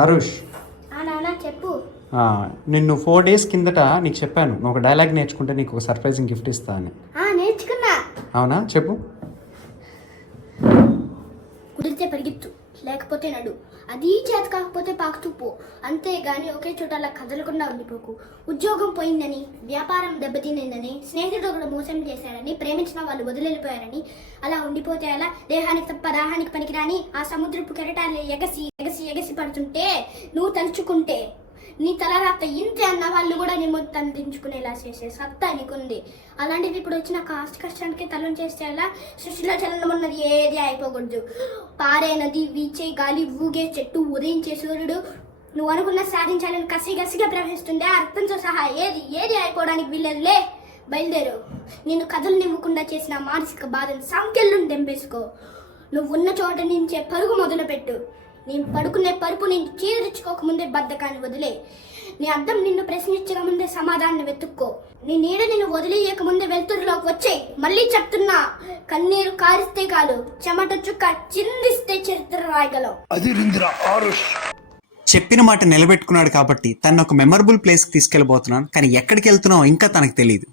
ఆరుష్, నాన్న చెప్పు. నిన్ను 4 days కిందట నీకు చెప్పాను, నువ్వు ఒక డైలాగ్ నేర్చుకుంటే నీకు ఒక సర్ప్రైజింగ్ గిఫ్ట్ ఇస్తా అని. నేర్చుకున్నా. అవునా, చెప్పు. కుదిరితే పరిగెత్తు, లేకపోతే నడు, అది చేత కాకపోతే పాకుతూ పో, అంతేగాని ఒకే చోట అలా కదలకుండా ఉండిపోకు. ఉద్యోగం పోయిందని, వ్యాపారం దెబ్బతినిందని, స్నేహితుడు కూడా మోసం చేశాడని, ప్రేమించిన వాళ్ళు వదిలిపోయారని అలా ఉండిపోతే అలా దేహానికి తప్ప దాహానికి పనికిరాని ఆ సముద్రపు కెరటాలు ఎగసి ఎగసి ఎగసి పడుతుంటే నువ్వు తలుచుకుంటే నీ తలరాత ఇంతే అన్న వాళ్ళు కూడా నీ మొత్తం దించుకునేలా చేసే సత్తా నీకుంది. అలాంటిది ఇప్పుడు వచ్చిన కష్టానికి తలం చేస్తే అలా సృష్టిలో చలనం ఉన్నది ఏది అయిపోకూడదు. పారే నది, వీచే గాలి, ఊగే చెట్టు, ఉదయించే సూర్యుడు నువ్వు అనుకున్న సాధించాలని కసిగా ప్రవహిస్తుండే అర్థంతో సహా ఏది ఏది అయిపోవడానికి వీళ్ళలే. బయలుదేరు. నిన్ను కథలు నివ్వకుండా చేసిన మానసిక బాధను సంఖ్యలను దెంపేసుకో. నువ్వు ఉన్న చోట నుంచే పరుగు మొదలుపెట్టు. నేను పడుకునే పరుపు నేను చీదరించుకోకముందే బద్ధకాన్ని వదిలే. నీ అద్దం నిన్ను ప్రశ్నించక ముందే సమాధానాన్ని వెతుక్కో. నీ నీడ నిన్ను వదిలేయక ముందే వెలుతురులోకి వచ్చేయి. మళ్ళీ చెప్తున్నా, కన్నీరు కారిస్తే కాదు, చెమట చుక్క చిందిస్తే చరిత్ర రాయగలవు. చెప్పిన మాట నిలబెట్టుకున్నాడు కాబట్టి తను ఒక మెమరబుల్ ప్లేస్కి తీసుకెళ్ళబోతున్నాను, కానీ ఎక్కడికి వెళ్తున్నావు ఇంకా తనకు తెలియదు.